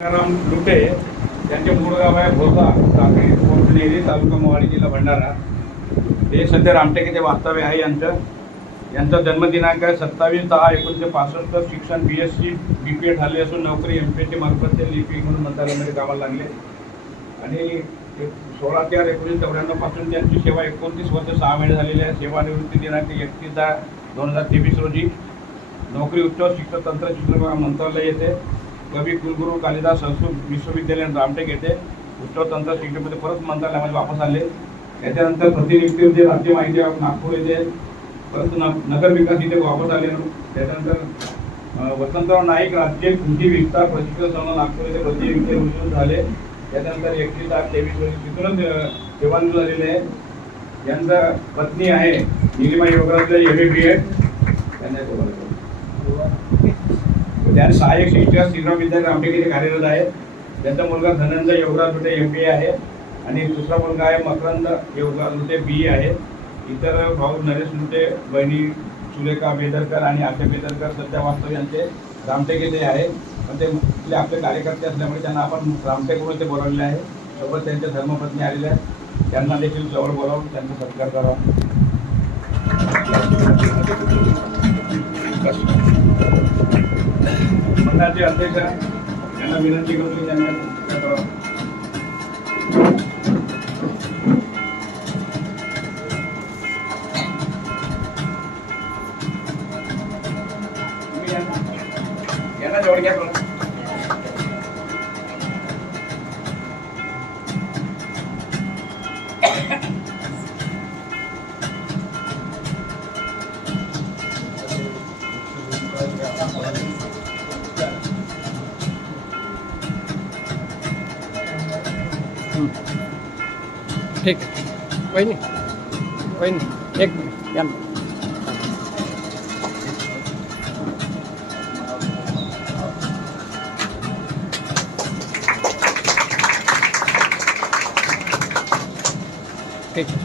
राम लुटे त्यांचे मूळ गाव आहे भोसा टाकळी पोर्टनेरी तालुका मोहाडी जिल्हा भंडारा। हे सध्या रामटेकेचे वास्तव्य आहे। यांचा जन्मदिनांक आहे 27/6/1965। शिक्षण BSc BPA झाले असून नोकरी MPSC मार्फत ते लिपिक म्हणून मंत्रालयामध्ये कामाला लागले आणि 16/4/1994 पासून त्यांची सेवा 29 वर्ष 6 महिने झालेली आहे। सेवानिवृत्ती दिनांक 31/10/2023 रोजी नोकरी उच्च शिक्षण तंत्र शिक्षण मंत्रालय येथे कवी कुलगुरू कालिदास संस्कृत विश्वविद्यालय रामटेक येथे उच्च तंत्र शिक्षणामध्ये परत मंत्रालयामध्ये वापस आले। त्याच्यानंतर प्रतिनियुक्ती होते राज्य माहिती आयोग नागपूर येथे, परत नगर विकास इथे वापस आले। त्याच्यानंतर वसंतराव नाईक राज्य कृषी विस्तार प्रशिक्षण संस्था नागपूर येथे प्रतिनियुक्ती झाले। त्याच्यानंतर 31/8/23 रोजी तिथूनच सेवानिवृत्त झालेले आहे। यांचा पत्नी आहे निलिमा योगराज MA BEd, त्या सहाय्यक शिक्षक श्रीराम विद्यालय रामटेक येथे कार्यरत आहे। त्यांचा मुलगा धनंजय योगराज लुटे MBA आहे आणि दुसरा मुलगा आहे मकरंद योगराज लुटे BE आहे। इतर भाऊ नरेश लुटे, बहिणी सुलेखा बेदरकर आणि आशा बेदरकर सध्या वास्तव्य यांचे रामटेक येथे आहे। पण ते आपले कार्यकर्ते असल्यामुळे त्यांना आपण रामटेकवरून ते बोलावलेले आहे। सोबत त्यांच्या धर्मपत्नी आलेल्या आहेत, त्यांना देखील जवळ बोलावून त्यांचा सत्कार करावा। मंडळाचे अध्यक्ष यांना विनंती करून की त्यांना सत्कार करावा। यांना जवळ घ्या बघा। ठीक है, कोई नहीं, एक मिनट या ठीक है।